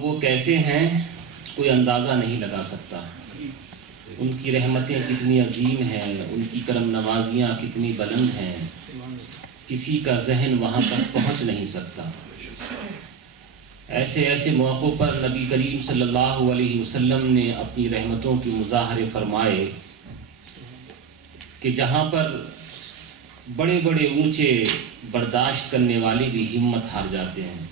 وہ کیسے ہیں کوئی اندازہ نہیں لگا سکتا. ان کی رحمتیں کتنی عظیم ہیں، ان کی کرم نوازیاں کتنی بلند ہیں، کسی کا ذہن وہاں تک پہنچ نہیں سکتا. ایسے ایسے موقعوں پر نبی کریم صلی اللہ علیہ وسلم نے اپنی رحمتوں کے مظاہرے فرمائے کہ جہاں پر بڑے بڑے اونچے برداشت کرنے والے بھی ہمت ہار جاتے ہیں.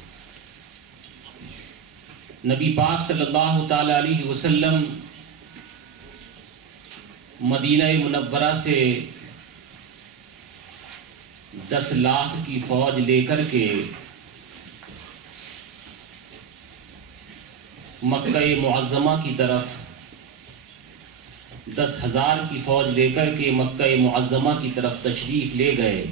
نبی پاک صلی اللہ تعالی علیہ وسلم مدینہ منورہ سے 10 لاکھ کی فوج لے کر کے مکہ معظمہ کی طرف 10,000 کی فوج لے کر کے مکہ معظمہ کی طرف تشریف لے گئے.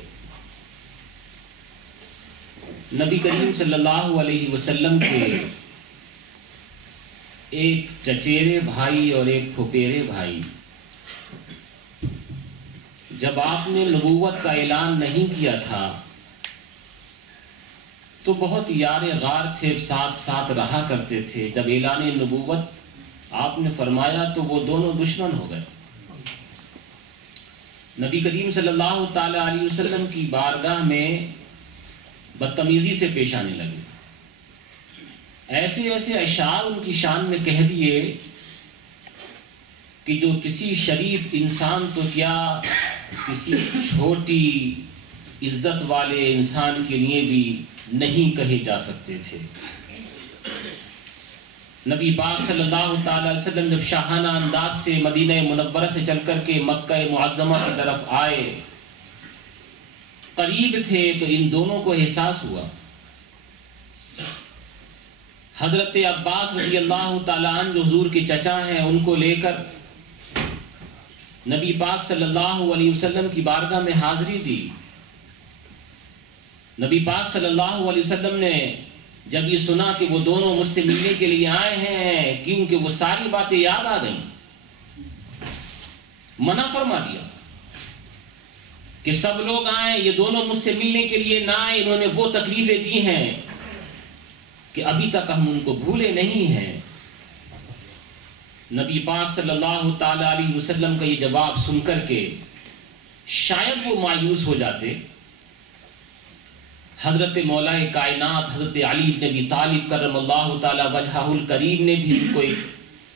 نبی کریم صلی اللہ علیہ وسلم کے ایک چچیرے بھائی اور ایک پھپھیرے بھائی، جب آپ نے نبوت کا اعلان نہیں کیا تھا تو بہت یار غار تھے، ساتھ ساتھ رہا کرتے تھے. جب اعلان نبوت آپ نے فرمایا تو وہ دونوں دشمن ہو گئے. نبی کریم صلی اللہ تعالی علیہ وسلم کی بارگاہ میں بدتمیزی سے پیش آنے لگے. ایسے ایسے اشعار ان کی شان میں کہہ دیے کہ جو کسی شریف انسان تو کیا، کسی چھوٹی عزت والے انسان کے لیے بھی نہیں کہے جا سکتے تھے. نبی پاک صلی اللہ تعالی علیہ وسلم جب شاہانہ انداز سے مدینہ منورہ سے چل کر کے مکہ معظمہ کی طرف آئے، قریب تھے تو ان دونوں کو احساس ہوا. حضرت عباس رضی اللہ تعالیٰ عنہ جو حضور کے چچا ہیں، ان کو لے کر نبی پاک صلی اللہ علیہ وسلم کی بارگاہ میں حاضری دی. نبی پاک صلی اللہ علیہ وسلم نے جب یہ سنا کہ وہ دونوں مجھ سے ملنے کے لیے آئے ہیں، کیونکہ وہ ساری باتیں یاد آ گئیں، منع فرما دیا کہ سب لوگ آئیں، یہ دونوں مجھ سے ملنے کے لیے نہ آئے. انہوں نے وہ تکلیفیں دی ہیں کہ ابھی تک ہم ان کو بھولے نہیں ہیں. نبی پاک صلی اللہ تعالی علیہ وسلم کا یہ جواب سن کر کے شاید وہ مایوس ہو جاتے. حضرت مولا کائنات حضرت علی بن ابی طالب کرم اللہ تعالی وجہہ الکریم نے بھی ان کو ایک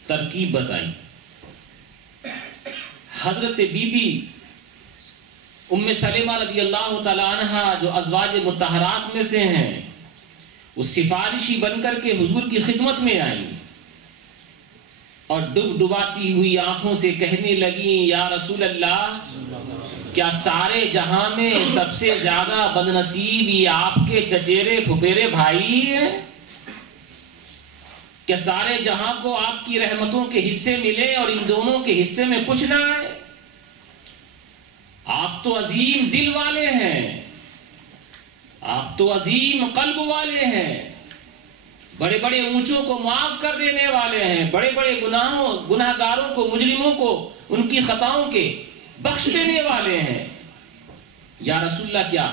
ترکیب بتائی. حضرت بی بی ام سلمہ رضی اللہ تعالی عنہا جو ازواج مطہرات میں سے ہیں، وہ سفارشی بن کر کے حضور کی خدمت میں آئیں اور ڈباتی ہوئی آنکھوں سے کہنے لگیں، یا رسول اللہ، کیا سارے جہاں میں سب سے زیادہ بد نصیب یہ آپ کے چچیرے پھپھیرے بھائی ہیں؟ کیا سارے جہاں کو آپ کی رحمتوں کے حصے ملے اور ان دونوں کے حصے میں کچھ نہ آئے؟ آپ تو عظیم دل والے ہیں، آپ تو عظیم قلب والے ہیں، بڑے بڑے اونچوں کو معاف کر دینے والے ہیں، بڑے بڑے گناہ گاروں کو، مجرموں کو ان کی خطاؤں کے بخش دینے والے ہیں. یا رسول اللہ، کیا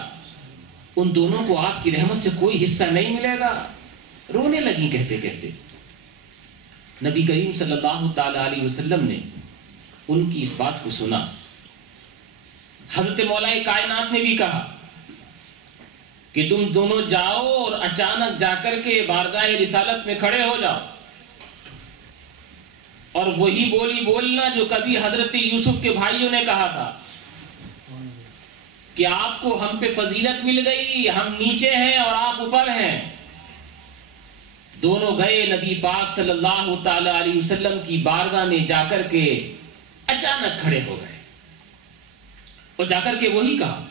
ان دونوں کو آپ کی رحمت سے کوئی حصہ نہیں ملے گا؟ رونے لگی کہتے کہتے. نبی کریم صلی اللہ تعالی علیہ وسلم نے ان کی اس بات کو سنا. حضرت مولا کائنات نے بھی کہا کہ تم دونوں جاؤ اور اچانک جا کر کے بارگاہ رسالت میں کھڑے ہو جاؤ اور وہی بولی بولنا جو کبھی حضرت یوسف کے بھائیوں نے کہا تھا کہ آپ کو ہم پہ فضیلت مل گئی، ہم نیچے ہیں اور آپ اوپر ہیں. دونوں گئے نبی پاک صلی اللہ تعالی علیہ وسلم کی بارگاہ میں جا کر کے اچانک کھڑے ہو گئے اور جا کر کے وہی کہا،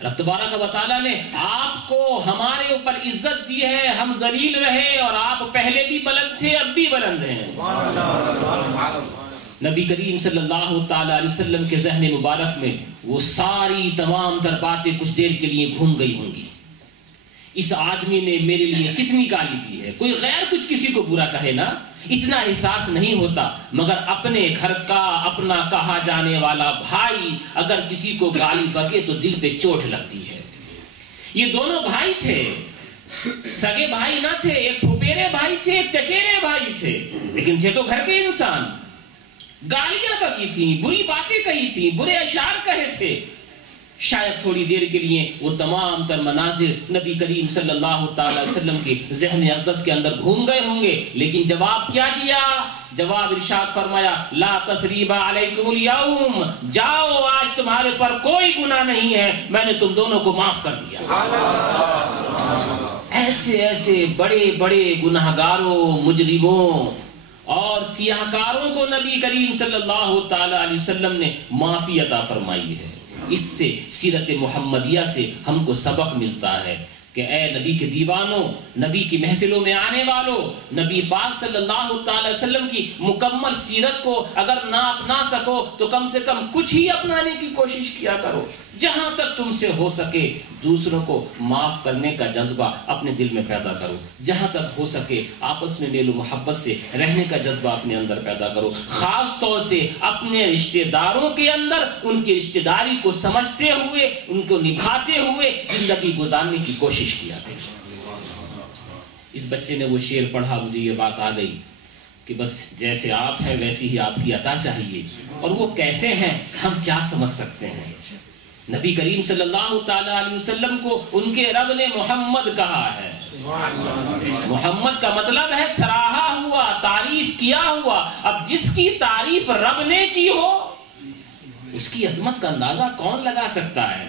رب تبارک و تعالیٰ نے آپ کو ہمارے اوپر عزت دی ہے، ہم ذلیل رہے اور آپ پہلے بھی بلند تھے، اب بھی بلند ہیں. نبی کریم صلی اللہ تعالی علیہ وسلم کے ذہن مبارک میں وہ ساری تمام تر باتیں کچھ دیر کے لیے گھوم گئی ہوں گی. اس آدمی نے میرے لیے کتنی گالی دی ہے. کوئی غیر کچھ کسی کو برا کہے نا، اتنا احساس نہیں ہوتا، مگر اپنے گھر کا اپنا کہا جانے والا بھائی اگر کسی کو گالی بکے تو دل پہ چوٹ لگتی ہے. یہ دونوں بھائی تھے، سگے بھائی نہ تھے، ایک پھپھیرے بھائی تھے کے چچیرے بھائی تھے لیکن تھے تو گھر کے انسان. گالیاں بکی تھیں, بری باتیں کہی تھیں, برے اشعار کہے تھے. شاید تھوڑی دیر کے لیے وہ تمام تر مناظر نبی کریم صلی اللہ تعالی وسلم کے ذہن اقدس کے اندر گھوم گئے ہوں گے, لیکن جواب کیا دیا؟ جواب ارشاد فرمایا لا تثریب علیکم الیوم, جاؤ آج تمہارے پر کوئی گناہ نہیں ہے, میں نے تم دونوں کو معاف کر دیا. ایسے ایسے بڑے بڑے گناہگاروں, مجرموں اور سیاہکاروں کو نبی کریم صلی اللہ تعالی علیہ وسلم نے معافی عطا فرمائی ہے. اس سے سیرت محمدیہ سے ہم کو سبق ملتا ہے کہ اے نبی کے دیوانوں, نبی کی محفلوں میں آنے والوں, نبی پاک صلی اللہ تعالی وسلم کی مکمل سیرت کو اگر نہ اپنا سکو تو کم سے کم کچھ ہی اپنانے کی کوشش کیا کرو. جہاں تک تم سے ہو سکے دوسروں کو معاف کرنے کا جذبہ اپنے دل میں پیدا کرو. جہاں تک ہو سکے آپس میں میل و محبت سے رہنے کا جذبہ اپنے اندر پیدا کرو. خاص طور سے اپنے رشتہ داروں کے اندر ان کی رشتہ داری کو سمجھتے ہوئے, ان کو نبھاتے ہوئے زندگی گزارنے کی کوشش کیا کرو. اس بچے نے وہ شعر پڑھا, مجھے یہ بات آ گئی کہ بس جیسے آپ ہیں ویسی ہی آپ کی عطا چاہیے. اور وہ کیسے ہیں ہم کیا سمجھ سکتے ہیں. نبی کریم صلی اللہ تعالی علیہ وسلم کو ان کے رب نے محمد کہا ہے. محمد کا مطلب ہے سراہا ہوا, تعریف کیا ہوا. اب جس کی تعریف رب نے کی ہو اس کی عظمت کا اندازہ کون لگا سکتا ہے.